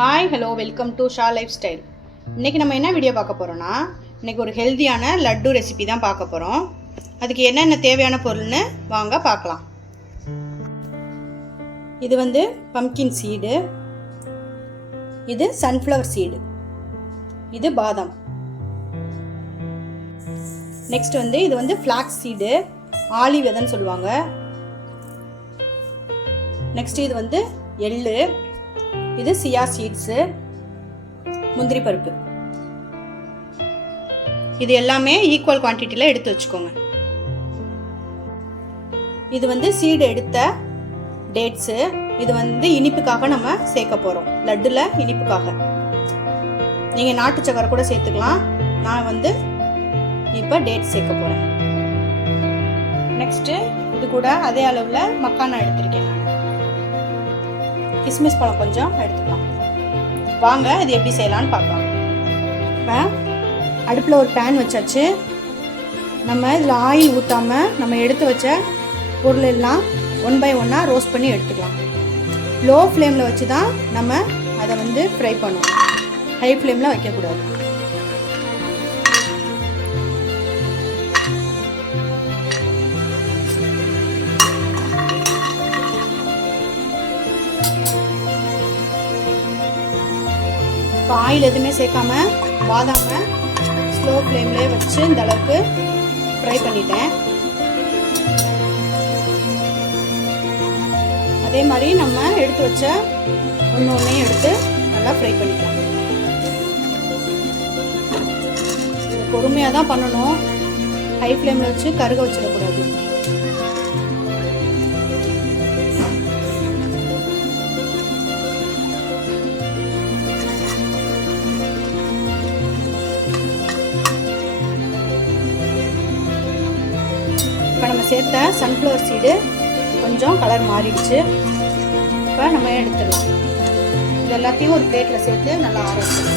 Hi hello welcome to Shah life style. இன்றைக்கி நம்ம என்ன வீடியோ பார்க்க போகிறோன்னா, இன்றைக்கி ஒரு ஹெல்த்தியான லட்டு ரெசிபி தான் பார்க்க போகிறோம். அதுக்கு என்னென்ன தேவையான பொருள்னு வாங்க பார்க்கலாம். இது வந்து பம்கின் சீடு, இது சன்ஃப்ளவர் சீடு, இது பாதாம். நெக்ஸ்ட் வந்து இது வந்து ஃப்ளாக்ஸ் சீடு, ஆலி விதைன்னு சொல்லுவாங்க. நெக்ஸ்ட் இது வந்து எள்ளு, இது சியா சீட்ஸு, முந்திரி பருப்பு. இது எல்லாமே ஈக்குவல் குவான்டிட்டியில் எடுத்து வச்சுக்கோங்க. இது வந்து சீடு எடுத்த டேட்ஸு. இது வந்து இனிப்புக்காக நம்ம சேர்க்க போகிறோம், லட்டுல இனிப்புக்காக. நீங்கள் நாட்டு சக்கரை கூட சேர்த்துக்கலாம். நான் வந்து இப்போ டேட்ஸ் சேர்க்க போகிறேன். நெக்ஸ்ட்டு இது கூட அதே அளவில் மக்கானா எடுத்திருக்கேன். நான் கிஸ்மிஸ் பழம் கொஞ்சம் எடுத்துக்கலாம். வாங்க இது எப்படி செய்யலான்னு பார்க்கலாம். இப்போ அடுப்பில் ஒரு பேன் வச்சாச்சு. நம்ம இதில் ஆயில் ஊற்றாமல் நம்ம எடுத்து வச்ச பொருள் எல்லாம் ஒன் பை ஒன்னாக ரோஸ்ட் பண்ணி எடுத்துக்கலாம். லோ ஃப்ளேமில் வச்சு தான் நம்ம அதை வந்து ஃப்ரை பண்ணுவோம், ஹை ஃப்ளேமில் வைக்கக்கூடாது. இப்போ ஆயில் எதுவுமே சேர்க்காம பாதாமை ஸ்லோ ஃப்ளேம்லேயே வச்சு இந்த அளவுக்கு ஃப்ரை பண்ணிட்டேன். அதே மாதிரி நம்ம எடுத்து வச்ச ஒன்றையும் எடுத்து நல்லா ஃப்ரை பண்ணிக்கலாம். பொறுமையாக தான் பண்ணணும், ஹை ஃப்ளேமில் வச்சு கருக வச்சிடக்கூடாது. இப்போ நம்ம சேர்த்த சன்ஃப்ளவர் சீடு கொஞ்சம் கலர் மாறிடுச்சு. இப்போ நம்ம எடுத்துடலாம். இது எல்லாத்தையும் ஒரு பிளேட்டில் சேர்த்து நல்லா ஆற வச்சிடலாம்.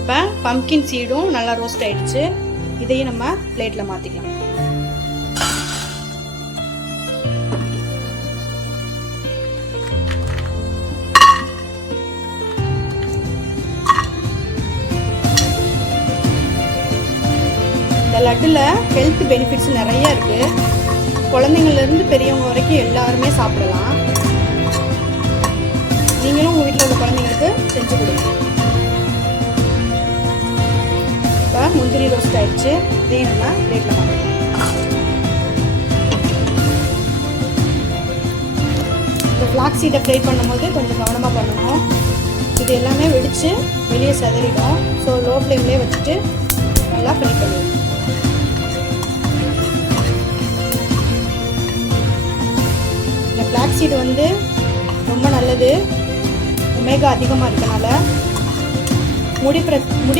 இப்போ பம்கின் சீடும் நல்லா ரோஸ்ட் ஆயிடுச்சு. இதையும் நம்ம பிளேட்டில் மாற்றிக்கலாம். இந்த லட்டுல ஹெல்த் பெனிஃபிட்ஸ் நிறைய இருக்கு. குழந்தைங்கள்லேருந்து பெரியவங்க வரைக்கும் எல்லாருமே சாப்பிடலாம். நீங்களும் உங்கள் வீட்டில் உள்ள குழந்தைங்களுக்கு செஞ்சு கொடுங்க. முந்திரி ரோஸ்ட் ஆயிடுச்சு. இதையும் நம்ம பிளேட்டில் மாற்றலாம். இந்த ஃப்ளாக்ஸ் சீடை ஃப்ரை பண்ணும்போது கொஞ்சம் கவனமாக பண்ணணும். இது எல்லாமே வெடித்து வெளியே செதறிடும். ஸோ லோ ஃப்ளேம்லேயே வச்சுட்டு நல்லா ஃப்ரை பண்ணுவோம். இந்த ஃப்ளாக்ஸ் சீடு வந்து ரொம்ப நல்லது, ஒமேகா அதிகமாக இருக்கனால. முடி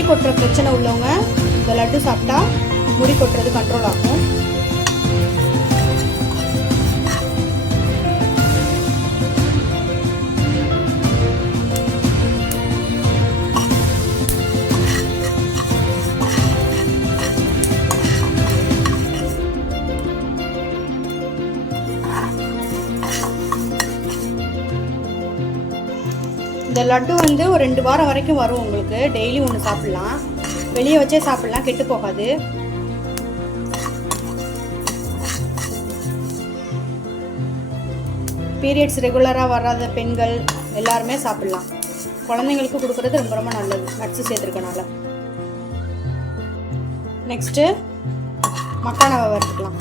கொட்டுற பிரச்சனை உள்ளவங்க இந்த லட்டு சாப்பிட்டா முடி கொட்டுறது கண்ட்ரோல் ஆகும். இந்த லட்டு வந்து ஒரு 2 வாரம் வரைக்கும் வரும் உங்களுக்கு. டெய்லி ஒன்று சாப்பிட்லாம், வெளியே வச்சே சாப்பிட்லாம், கெட்டு போகாது. பீரியட்ஸ் ரெகுலராக வராத பெண்கள் எல்லாருமே சாப்பிட்லாம். குழந்தைங்களுக்கு கொடுக்குறது ரொம்ப ரொம்ப நல்லது, நட்ஸ் சேர்த்துருக்கனால. நெக்ஸ்ட்டு மக்கானாவை வறுத்துக்கலாம்.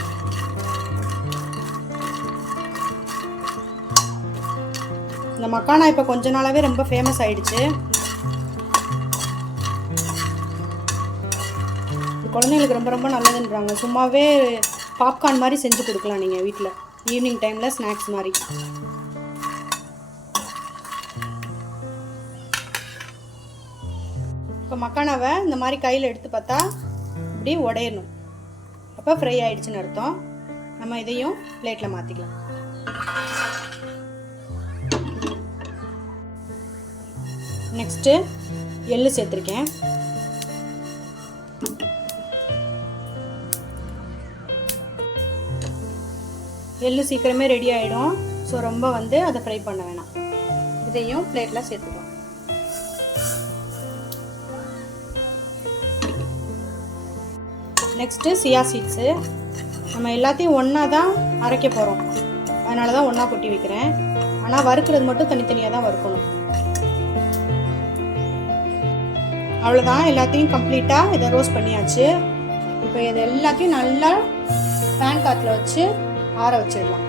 இந்த மக்கானா இப்போ கொஞ்ச நாளாகவே ரொம்ப ஃபேமஸ் ஆயிடுச்சு. குழந்தைங்களுக்கு ரொம்ப ரொம்ப நல்லதுன்றாங்க. சும்மாவே பாப்கார்ன் மாதிரி செஞ்சு கொடுக்கலாம் நீங்கள் வீட்டில், ஈவினிங் டைமில் ஸ்நாக்ஸ் மாதிரி. இப்போ மக்கானாவை இந்த மாதிரி கையில் எடுத்து பார்த்தா இப்படி உடையணும். அப்போ ஃப்ரை ஆயிடுச்சுன்னு அர்த்தம். நம்ம இதையும் பிளேட்டில் மாற்றிக்கலாம். நெக்ஸ்ட்டு எள்ளு சேர்த்துருக்கேன். எள்ளு சீக்கிரமே ரெடி ஆகிடும். ஸோ ரொம்ப வந்து அதை ஃப்ரை பண்ண வேணாம். இதையும் பிளேட்டில் சேர்த்துக்கலாம். Next chia seeds. நம்ம எல்லாத்தையும் ஒன்றா தான் அரைக்க போகிறோம், அதனால தான் ஒன்றா கொட்டி வைக்கிறேன். ஆனால் வறுக்கிறது மட்டும் தனித்தனியாக தான் வறுக்கணும். அவ்வளோதான், எல்லாத்தையும் கம்ப்ளீட்டாக இதை ரோஸ்ட் பண்ணியாச்சு. இப்போ இது எல்லாத்தையும் நல்லா ஃபேன் காற்றுல வச்சு ஆற வச்சிடலாம்.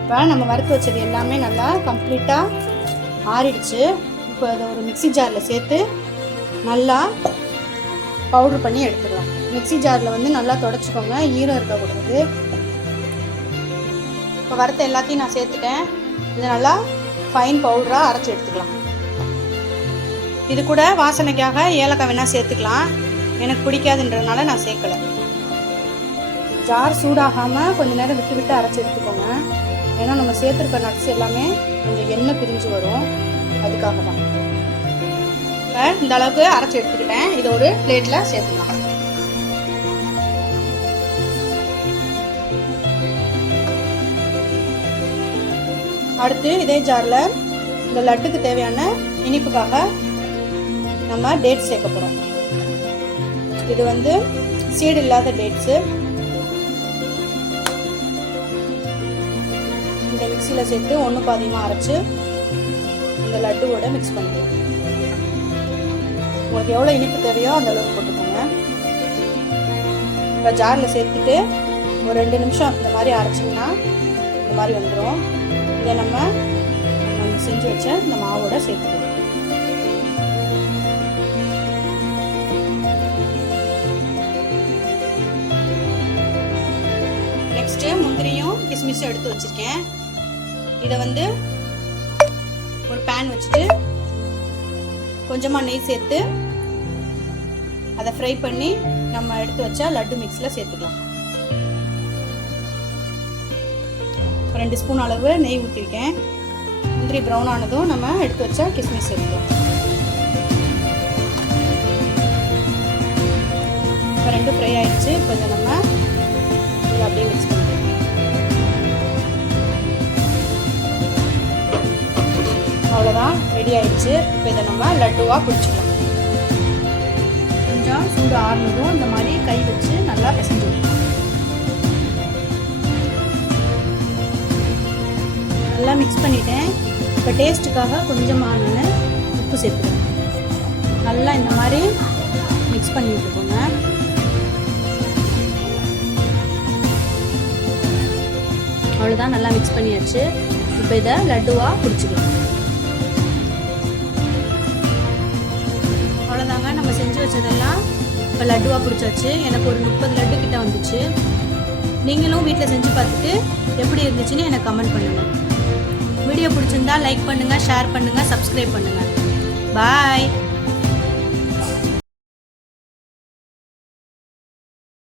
இப்போ நம்ம வறுத்து வச்சது எல்லாமே நல்லா கம்ப்ளீட்டாக ஆறிடுச்சு. இப்போ அதை ஒரு மிக்ஸி ஜாரில் சேர்த்து நல்லா பவுட்ரு பண்ணி எடுத்துடலாம். மிக்ஸி ஜாரில் வந்து நல்லா தொடச்சிக்கோங்க, ஈரம் இருக்கக்கூடாது. இப்போ வறுத்த எல்லாத்தையும் நான் சேர்த்துட்டேன். இது நல்லா ஃபைன் பவுடராக அரைச்சி எடுத்துக்கலாம். இது கூட வாசனைக்காக ஏலக்காய் வேணால் சேர்த்துக்கலாம். எனக்கு பிடிக்காதுன்றதுனால நான் சேர்க்கலை. ஜார் சூடாகாமல் கொஞ்சம் நேரம் விட்டு விட்டு அரைச்சி எடுத்துக்கோங்க. ஏன்னா நம்ம சேர்த்துருக்க நட்ஸ் எல்லாமே கொஞ்சம் எண்ணெய் பிரிஞ்சு வரும், அதுக்காக தான். இப்போ இந்த அளவுக்கு அரைச்சி எடுத்துக்கிட்டேன். இதை ஒரு பிளேட்டில் சேர்த்துக்கலாம். அடுத்து இதே ஜாரில் இந்த லட்டுக்கு தேவையான இனிப்புக்காக நம்ம டேட்ஸ் சேர்க்க போகிறோம். இது வந்து சீடு இல்லாத டேட்ஸு. இந்த மிக்சியில் சேர்த்து ஒன்று பாதியமாக அரைச்சி இந்த லட்டுவோட மிக்ஸ் பண்ணிக்கலாம். உங்களுக்கு எவ்வளோ இனிப்பு தேவையோ அந்த அளவுக்கு போட்டுக்கோங்க. இப்போ ஜாரில் சேர்த்துட்டு ஒரு 2 நிமிஷம் இந்த மாதிரி அரைச்சிங்கன்னா இந்த மாதிரி வந்துடும். இதை நம்ம செஞ்சு வச்ச இந்த மாவோட சேர்த்துக்கலாம். நெக்ஸ்ட்டு முந்திரியும் கிஸ்மிஸும் எடுத்து வச்சுருக்கேன். இதை வந்து ஒரு பேன் வச்சுட்டு கொஞ்சமாக நெய் சேர்த்து அதை ஃப்ரை பண்ணி நம்ம எடுத்து வச்சா லட்டு மிக்ஸில் சேர்த்துக்கலாம். 2 ஸ்பூன் அளவு நெய் ஊற்றிருக்கேன். முந்திரி ப்ரௌன் ஆனதும் நம்ம எடுத்து வச்சா கிஸ்மிஸ் சேர்த்துக்கலாம். இப்போ 2 ஃப்ரை ஆயிடுச்சு. இப்போ இதை நம்ம இதை அப்படியே மிக்ஸ் பண்ணிக்கலாம். அவ்வளோதான், ரெடி ஆயிடுச்சு. இப்போ இதை நம்ம லட்டுவாக பிடிச்சிக்கலாம். கொஞ்சம் சூடு ஆறுனதும் இந்த மாதிரி கை வச்சு நல்லா பிசைஞ்சு விட்டுக்கலாம். நல்லா மிக்ஸ் பண்ணிட்டேன். இப்போ டேஸ்ட்டுக்காக கொஞ்சமாக நான் உப்பு சேர்த்துக்கிறேன். நல்லா இந்த மாதிரி மிக்ஸ் பண்ணி விட்டுக்கோங்க. அவ்வளோதான், நல்லா மிக்ஸ் பண்ணியாச்சு. இப்போ இதை லட்டுவாக பிடிச்சிக்கலாம். அவ்வளோதாங்க, நம்ம செஞ்சு வச்சதெல்லாம் இப்போ லட்டுவாக பிடிச்சாச்சு. எனக்கு ஒரு 30 லட்டு கிட்ட வந்துச்சு. நீங்களும் வீட்டில் செஞ்சு பார்த்துட்டு எப்படி இருந்துச்சுன்னு எனக்கு கமெண்ட் பண்ணுங்கள். வீடியோ பிடிச்சிருந்தா லைக் பண்ணுங்கள், ஷேர் பண்ணுங்கள், சப்ஸ்கிரைப் பண்ணுங்கள். பாய்.